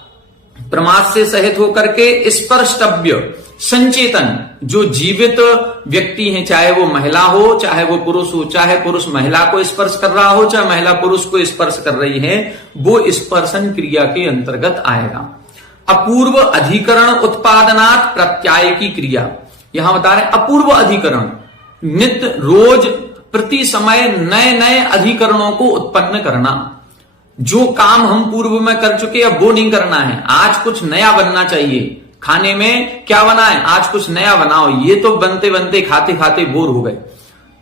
प्रमाद से सहित होकर के स्पर्शव्य, संचेतन, जो जीवित व्यक्ति हैं, चाहे वो महिला हो चाहे वो पुरुष हो, चाहे पुरुष महिला को स्पर्श कर रहा हो चाहे महिला पुरुष को स्पर्श कर रही है, वो स्पर्शन क्रिया के अंतर्गत आएगा। अपूर्व अधिकरण उत्पादनात् प्रत्याय की क्रिया, यहां बता रहे अपूर्व अधिकरण, नित्य रोज प्रति समय नए नए अधिकरणों को उत्पन्न करना। जो काम हम पूर्व में कर चुके अब वो नहीं करना है, आज कुछ नया बनना चाहिए। खाने में क्या बनाएं, आज कुछ नया बनाओ, ये तो बनते बनते खाते खाते बोर हो गए।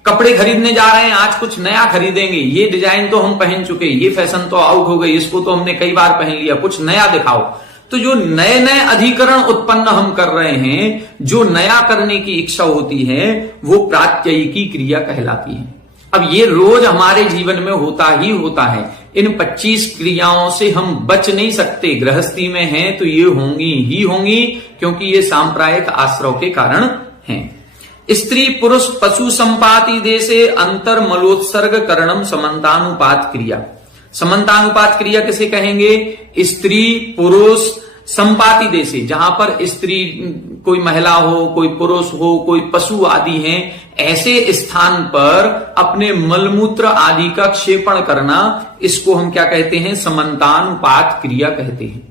कपड़े खरीदने जा रहे हैं, आज कुछ नया खरीदेंगे, ये डिजाइन तो हम पहन चुके, ये फैशन तो आउट हो गई, इसको तो हमने कई बार पहन लिया, कुछ नया दिखाओ। तो जो नए नए अधिकरण उत्पन्न हम कर रहे हैं, जो नया करने की इच्छा होती है, वो प्रात्ययी की क्रिया कहलाती है। अब ये रोज हमारे जीवन में होता ही होता है। इन 25 क्रियाओं से हम बच नहीं सकते। गृहस्थी में हैं तो ये होंगी ही होंगी, क्योंकि ये सांप्रायिक आश्रव के कारण हैं। स्त्री पुरुष पशु संपाति देशे अंतर मलोत्सर्ग करणम समन्तानुपात क्रिया। समन्तानुपात क्रिया किसे कहेंगे, स्त्री पुरुष संपाति देशे, जहां पर स्त्री कोई महिला हो, कोई पुरुष हो, कोई पशु आदि हैं, ऐसे स्थान पर अपने मलमूत्र आदि का क्षेपण करना, इसको हम क्या कहते हैं, समन्तानुपात क्रिया कहते हैं।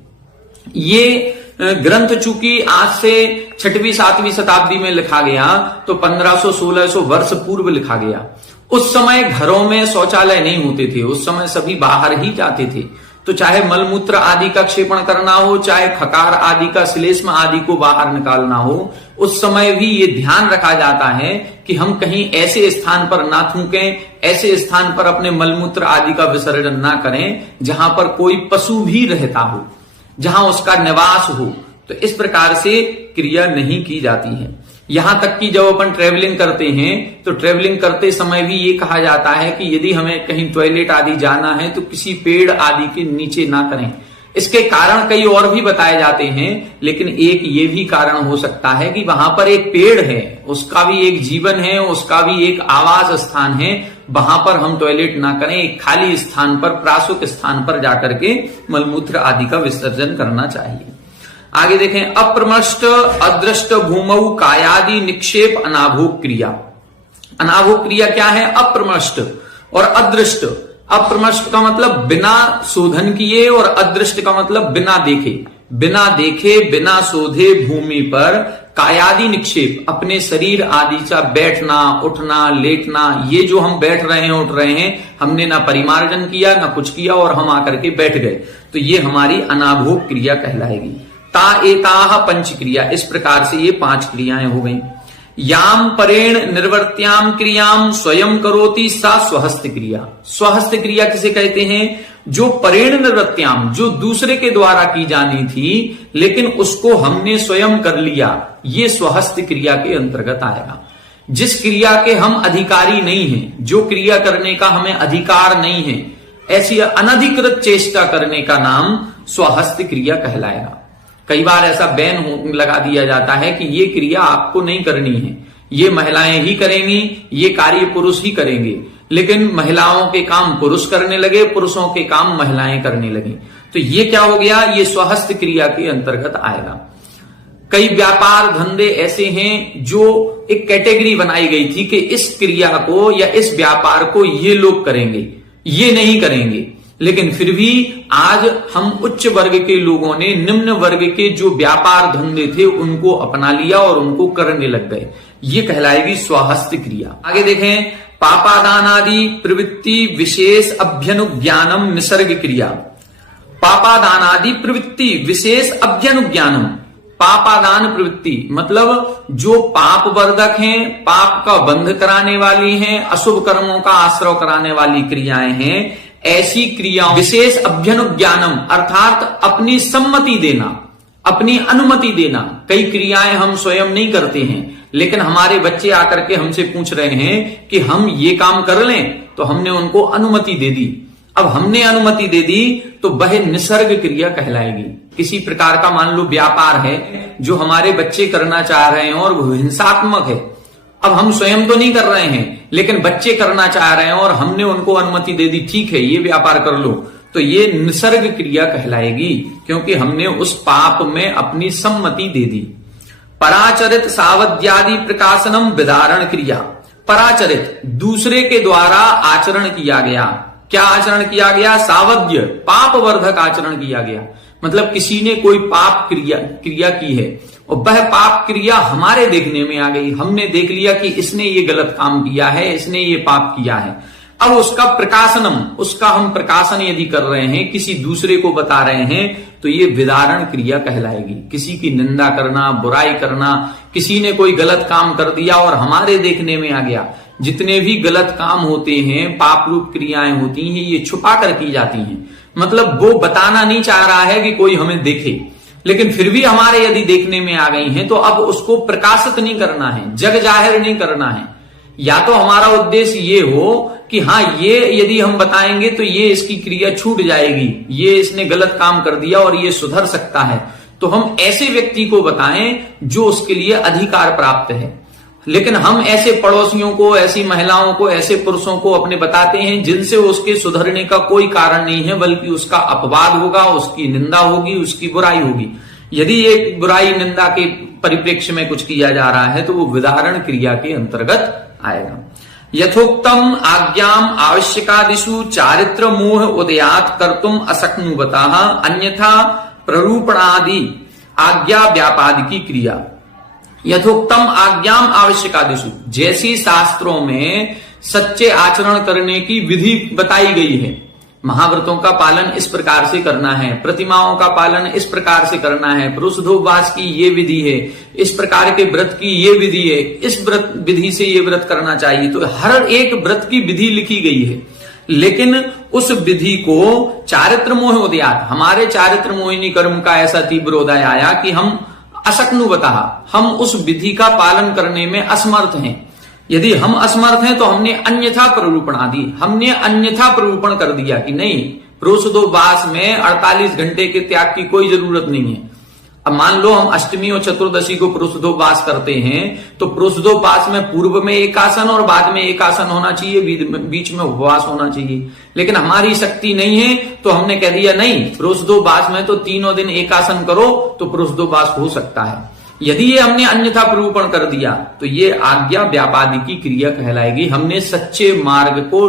ये ग्रंथ चूंकि आज से 6वीं 7वीं शताब्दी में लिखा गया, तो 1500-1600 वर्ष पूर्व लिखा गया। उस समय घरों में शौचालय नहीं होते थे, उस समय सभी बाहर ही जाते थे। तो चाहे मलमूत्र आदि का क्षेपण करना हो, चाहे खकार आदि का श्लेष्म आदि को बाहर निकालना हो, उस समय भी ये ध्यान रखा जाता है कि हम कहीं ऐसे स्थान पर ना थूकें, ऐसे स्थान पर अपने मलमूत्र आदि का विसर्जन ना करें जहां पर कोई पशु भी रहता हो, जहां उसका निवास हो। तो इस प्रकार से क्रिया नहीं की जाती है। यहां तक कि जब अपन ट्रेवलिंग करते हैं तो ट्रेवलिंग करते समय भी ये कहा जाता है कि यदि हमें कहीं टॉयलेट आदि जाना है तो किसी पेड़ आदि के नीचे ना करें। इसके कारण कई और भी बताए जाते हैं, लेकिन एक ये भी कारण हो सकता है कि वहां पर एक पेड़ है, उसका भी एक जीवन है, उसका भी एक आवास स्थान है, वहां पर हम टॉयलेट ना करें। एक खाली स्थान पर, प्रासुक स्थान पर जाकर के मलमूत्र आदि का विसर्जन करना चाहिए। आगे देखें, अप्रमष्ट अदृष्ट भूमौ कायादि निक्षेप अनाभोग क्रिया। अनाभोग क्रिया क्या है, अप्रमष्ट और अदृष्ट। अप्रमष्ट का मतलब बिना शोधन किए और अदृष्ट का मतलब बिना देखे, बिना देखे बिना शोधे भूमि पर कायादि निक्षेप, अपने शरीर आदि का बैठना उठना लेटना, ये जो हम बैठ रहे हैं उठ रहे हैं, हमने ना परिमार्जन किया ना कुछ किया और हम आकर के बैठ गए, तो ये हमारी अनाभोग क्रिया कहलाएगी। ता एताह पंच क्रिया, इस प्रकार से ये 5 क्रियाएं हो गई। याम परेण निर्वर्त्याम क्रियाम स्वयं करोति सा स्वहस्त क्रिया। स्वहस्त क्रिया किसे कहते हैं? जो परेण निर्वर्त्याम, जो दूसरे के द्वारा की जानी थी लेकिन उसको हमने स्वयं कर लिया, ये स्वहस्त क्रिया के अंतर्गत आएगा। जिस क्रिया के हम अधिकारी नहीं हैं, जो क्रिया करने का हमें अधिकार नहीं है, ऐसी अनधिकृत चेष्टा करने का नाम स्वहस्त क्रिया कहलाएगा। कई बार ऐसा बैन लगा दिया जाता है कि ये क्रिया आपको नहीं करनी है, ये महिलाएं ही करेंगी, ये कार्य पुरुष ही करेंगे, लेकिन महिलाओं के काम पुरुष करने लगे, पुरुषों के काम महिलाएं करने लगी, तो ये क्या हो गया? ये स्वहस्त क्रिया के अंतर्गत आएगा। कई व्यापार धंधे ऐसे हैं जो एक कैटेगरी बनाई गई थी कि इस क्रिया को या इस व्यापार को ये लोग करेंगे, ये नहीं करेंगे, लेकिन फिर भी आज हम उच्च वर्ग के लोगों ने निम्न वर्ग के जो व्यापार धंधे थे उनको अपना लिया और उनको करने लग गए, ये कहलाएगी स्वहस्त क्रिया। आगे देखें, पापादानादि प्रवृत्ति विशेष अभ्यनुज्ञानम निसर्ग क्रिया। पापादानादि प्रवृत्ति विशेष अभ्यनुज्ञानम, पापादान प्रवृत्ति मतलब जो पाप वर्धक हैं, पाप का बंध कराने वाली हैं, अशुभ कर्मों का आश्रय कराने वाली क्रियाएं हैं, ऐसी क्रियाओं विशेष अभ्यनुज्ञानम अर्थात अपनी सम्मति देना, अपनी अनुमति देना। कई क्रियाएं हम स्वयं नहीं करते हैं, लेकिन हमारे बच्चे आकर के हमसे पूछ रहे हैं कि हम ये काम कर लें, तो हमने उनको अनुमति दे दी। अब हमने अनुमति दे दी तो वह निसर्ग क्रिया कहलाएगी। किसी प्रकार का मान लो व्यापार है जो हमारे बच्चे करना चाह रहे हैं और वो हिंसात्मक है, अब हम स्वयं तो नहीं कर रहे हैं लेकिन बच्चे करना चाह रहे हैं और हमने उनको अनुमति दे दी, ठीक है ये व्यापार कर लो, तो ये निसर्ग क्रिया कहलाएगी, क्योंकि हमने उस पाप में अपनी सम्मति दे दी। पराचरित सावध्यादि प्रकाशनम विदारण क्रिया। पराचरित दूसरे के द्वारा आचरण किया गया, क्या आचरण किया गया? सावध्य, पाप वर्धक आचरण किया गया। मतलब किसी ने कोई पाप क्रिया की है और वह पाप क्रिया हमारे देखने में आ गई, हमने देख लिया कि इसने ये गलत काम किया है, इसने ये पाप किया है। अब उसका प्रकाशनम, उसका हम प्रकाशन यदि कर रहे हैं, किसी दूसरे को बता रहे हैं, तो ये विदारण क्रिया कहलाएगी। किसी की निंदा करना, बुराई करना, किसी ने कोई गलत काम कर दिया और हमारे देखने में आ गया। जितने भी गलत काम होते हैं, पाप रूप क्रियाएं होती हैं, ये छुपा कर की जाती हैं। मतलब वो बताना नहीं चाह रहा है कि कोई हमें देखे, लेकिन फिर भी हमारे यदि देखने में आ गई हैं तो अब उसको प्रकाशित नहीं करना है, जग जाहिर नहीं करना है। या तो हमारा उद्देश्य ये हो कि हाँ ये यदि हम बताएंगे तो ये इसकी क्रिया छूट जाएगी, ये इसने गलत काम कर दिया और ये सुधर सकता है, तो हम ऐसे व्यक्ति को बताएं जो उसके लिए अधिकार प्राप्त है। लेकिन हम ऐसे पड़ोसियों को, ऐसी महिलाओं को, ऐसे पुरुषों को अपने बताते हैं जिनसे उसके सुधरने का कोई कारण नहीं है, बल्कि उसका अपवाद होगा, उसकी निंदा होगी, उसकी बुराई होगी। यदि एक बुराई निंदा के परिप्रेक्ष्य में कुछ किया जा रहा है तो वो विदारण क्रिया के अंतर्गत आएगा। यथोक्तम आज्ञाम आवश्यकादिषु चारित्र मोह उदयात कर्तुम असक्नुवतः अन्यथा प्ररूपणादि आज्ञा व्यापाद की क्रिया। यथोक्तम आज्ञाम आवश्यकादिषु, जैसी शास्त्रों में सच्चे आचरण करने की विधि बताई गई है, महाव्रतों का पालन इस प्रकार से करना है, प्रतिमाओं का पालन इस प्रकार से करना है, पुरुषोपवास की ये विधि है, इस प्रकार के व्रत की ये विधि है, इस व्रत विधि से ये व्रत करना चाहिए, तो हर एक व्रत की विधि लिखी गई है। लेकिन उस विधि को चारित्र मोह उदयात, हमारे चारित्र मोहिनी कर्म का ऐसा तीव्र उदय आया कि हम असक्नुवतः, हम उस विधि का पालन करने में असमर्थ हैं। यदि हम असमर्थ हैं तो हमने अन्यथा प्ररूपणादि, हमने अन्यथा प्ररूपण कर दिया कि नहीं, पुरुषोपवास में 48 घंटे के त्याग की कोई जरूरत नहीं है। अब मान लो हम अष्टमी और चतुर्दशी को पुरुषोपवास करते हैं, तो पुरुषोपवास में पूर्व में एक आसन और बाद में एक आसन होना चाहिए, बीच में उपवास होना चाहिए। लेकिन हमारी शक्ति नहीं है तो हमने कह दिया नहीं, पुरुषोपवास में तो तीनों दिन एक आसन करो तो पुरुषोपवास हो सकता है। यदि ये हमने अन्यथा प्ररूपण कर दिया तो ये आज्ञा व्यापादि की क्रिया कहलाएगी। हमने सच्चे मार्ग को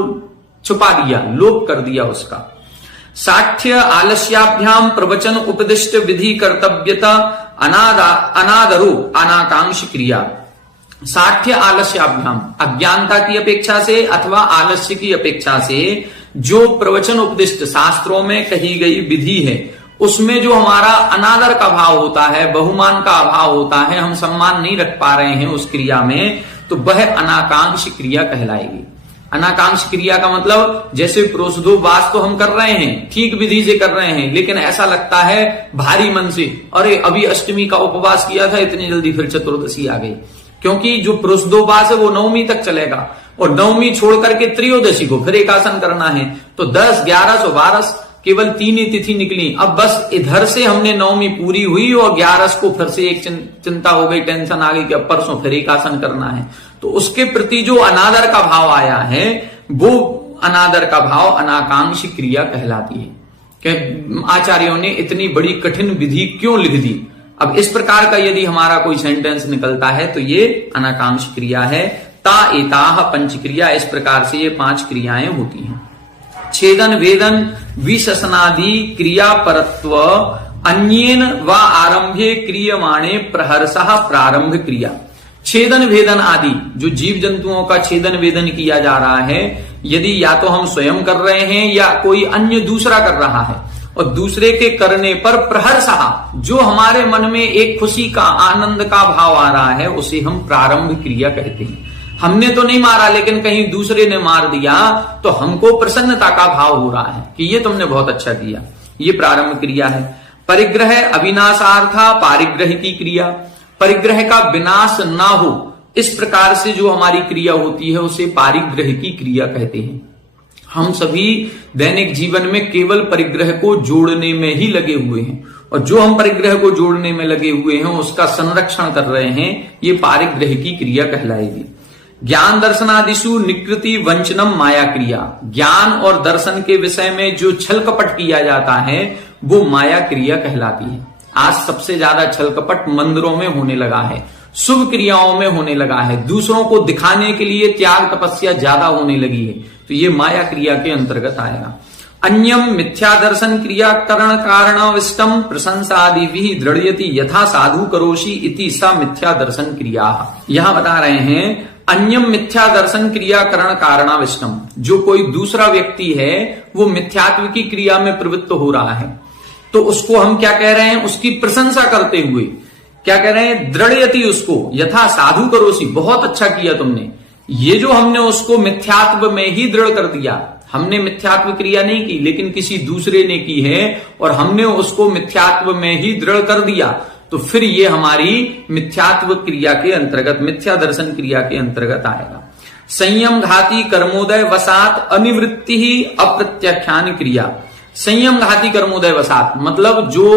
छुपा दिया, लोप कर दिया उसका। साठ्य आलस्याभ्याम प्रवचन उपदिष्ट विधि कर्तव्यता अनादरो अनाकांक्ष क्रिया। साठ्य आलस्याभ्याम, अज्ञानता की अपेक्षा से अथवा आलस्य की अपेक्षा से जो प्रवचन उपदिष्ट शास्त्रों में कही गई विधि है, उसमें जो हमारा अनादर का भाव होता है, बहुमान का अभाव होता है, हम सम्मान नहीं रख पा रहे हैं उस क्रिया में, तो वह अनाकांक्ष क्रिया कहलाएगी। अनाकांक्ष क्रिया का मतलब जैसे प्रोषदोपवास तो हम कर रहे हैं, ठीक विधि से कर रहे हैं, लेकिन ऐसा लगता है भारी मन से, अरे अभी अष्टमी का उपवास किया था, इतनी जल्दी फिर चतुर्दशी आ गई। क्योंकि जो प्रोषदोपवास है वो नवमी तक चलेगा, और नवमी छोड़ करके त्रयोदशी को फिर एकासन करना है, तो 10, 11 और 12 केवल 3 ही तिथि निकली। अब बस इधर से हमने नवमी पूरी हुई और 11 को फिर से एक चिंता हो गई, टेंशन आ गई कि अब परसों फिर एकासन करना है। तो उसके प्रति जो अनादर का भाव आया है, वो अनादर का भाव अनाकांक्ष क्रिया कहलाती है। कि आचार्यों ने इतनी बड़ी कठिन विधि क्यों लिख दी। अब इस प्रकार का यदि हमारा कोई सेंटेंस निकलता है तो ये अनाकांक्ष क्रिया है। ता एताह पंच क्रिया, इस प्रकार से ये 5 क्रियाएं होती हैं। छेदन वेदन विशसनादि क्रिया परत्व अन्येन व आरंभे क्रियमाणे प्रहर्षः प्रारंभ क्रिया। छेदन वेदन आदि जो जीव जंतुओं का छेदन वेदन किया जा रहा है, यदि या तो हम स्वयं कर रहे हैं या कोई अन्य दूसरा कर रहा है, और दूसरे के करने पर प्रहर्षः जो हमारे मन में एक खुशी का, आनंद का भाव आ रहा है, उसे हम प्रारंभ क्रिया कहते हैं। हमने तो नहीं मारा, लेकिन कहीं दूसरे ने मार दिया तो हमको प्रसन्नता का भाव हो रहा है कि ये तुमने बहुत अच्छा किया, ये प्रारंभ क्रिया है। परिग्रह अविनाशार्था पारिग्रह की क्रिया, परिग्रह का विनाश ना हो इस प्रकार से जो हमारी क्रिया होती है उसे पारिग्रह की क्रिया कहते हैं। हम सभी दैनिक जीवन में केवल परिग्रह को जोड़ने में ही लगे हुए हैं, और जो हम परिग्रह को जोड़ने में लगे हुए हैं उसका संरक्षण कर रहे हैं, ये पारिग्रह की क्रिया कहलाएगी। ज्ञान दर्शनादिशु निकृति वंचनम माया क्रिया, ज्ञान और दर्शन के विषय में जो छल कपट किया जाता है वो माया क्रिया कहलाती है। आज सबसे ज्यादा छल कपट मंदिरों में होने लगा है, शुभ क्रियाओं में होने लगा है, दूसरों को दिखाने के लिए त्याग तपस्या ज्यादा होने लगी है, तो ये माया क्रिया के अंतर्गत आएगा। अन्यम मिथ्या दर्शन क्रिया करण कारणविष्टम प्रशंसादि भी दृढ़यति यथा साधु करोषि इति सा मिथ्या दर्शन क्रिया। यहां बता रहे हैं अन्यम मिथ्या दर्शन क्रिया करण कारणविष्टम, जो कोई दूसरा व्यक्ति है वो मिथ्यात्व की क्रिया में प्रवृत्त हो रहा है, तो उसको हम क्या कह रहे हैं, उसकी प्रशंसा करते हुए क्या कह रहे हैं, दृढ़यति उसको यथा साधु करोषि, बहुत अच्छा किया तुमने। ये जो हमने उसको मिथ्यात्व में ही दृढ़ कर दिया, हमने मिथ्यात्व क्रिया नहीं की लेकिन किसी दूसरे ने की है और हमने उसको मिथ्यात्व में ही दृढ़ कर दिया, तो फिर ये हमारी मिथ्यात्व क्रिया के अंतर्गत, मिथ्या दर्शन क्रिया के अंतर्गत आएगा। संयम घाती कर्मोदय वसात अनिवृत्ति ही अप्रत्याख्यान क्रिया। संयम घाती कर्मोदय वसात मतलब जो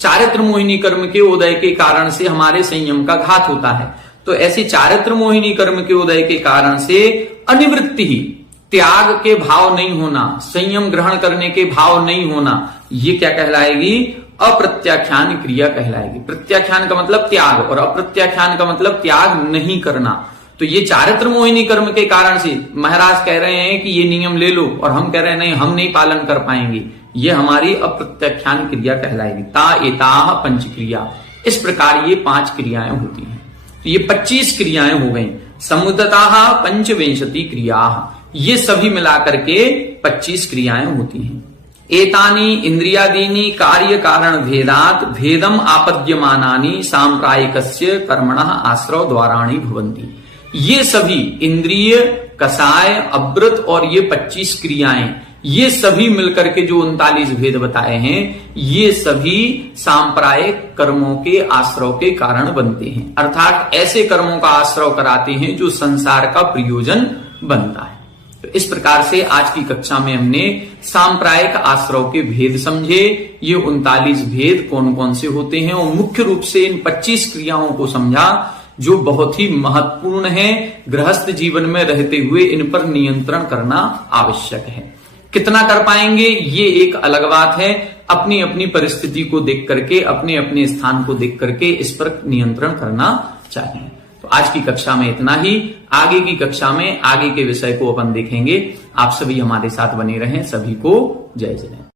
चारित्र मोहिनी कर्म के उदय के कारण से हमारे संयम का घात होता है, तो ऐसे चारित्र मोहिनी कर्म के उदय के कारण से अनिवृत्ति ही, त्याग के भाव नहीं होना, संयम ग्रहण करने के भाव नहीं होना, ये क्या कहलाएगी, अप्रत्याख्यान क्रिया कहलाएगी। प्रत्याख्यान का मतलब त्याग और अप्रत्याख्यान का मतलब त्याग नहीं करना। तो ये चारित्र मोहिनी कर्म के कारण से महाराज कह रहे हैं कि ये नियम ले लो और हम कह रहे हैं नहीं, हम नहीं पालन कर पाएंगे, ये हमारी अप्रत्याख्यान क्रिया कहलाएगी। ता एताह पंच क्रिया, इस प्रकार ये 5 क्रियाएं होती हैं। तो ये 25 क्रियाएं हो गई। समुद्रताः पंचविंशति क्रिया, ये सभी मिलाकर के 25 क्रियाएं होती हैं। एतानी इंद्रियादीनी कार्य कारण भेदात भेदम आपद्यमानानि सांप्रायिकस्य कर्मणः आश्रव द्वाराणि भवन्ति। ये सभी इंद्रिय, कसाय, अवृत और ये 25 क्रियाएं, ये सभी मिलकर के जो 39 भेद बताए हैं, ये सभी सांप्रायिक कर्मों के आश्रव के कारण बनते हैं, अर्थात ऐसे कर्मों का आश्रव कराते हैं जो संसार का प्रयोजन बनता है। तो इस प्रकार से आज की कक्षा में हमने सांप्रायिक आश्रव के भेद समझे। ये 39 भेद कौन कौन से होते हैं और मुख्य रूप से इन 25 क्रियाओं को समझा जो बहुत ही महत्वपूर्ण है। गृहस्थ जीवन में रहते हुए इन पर नियंत्रण करना आवश्यक है। कितना कर पाएंगे ये एक अलग बात है, अपनी अपनी परिस्थिति को देख करके, अपने अपने स्थान को देख करके इस पर नियंत्रण करना चाहिए। तो आज की कक्षा में इतना ही। आगे की कक्षा में आगे के विषय को अपन देखेंगे। आप सभी हमारे साथ बने रहें। सभी को जय जय।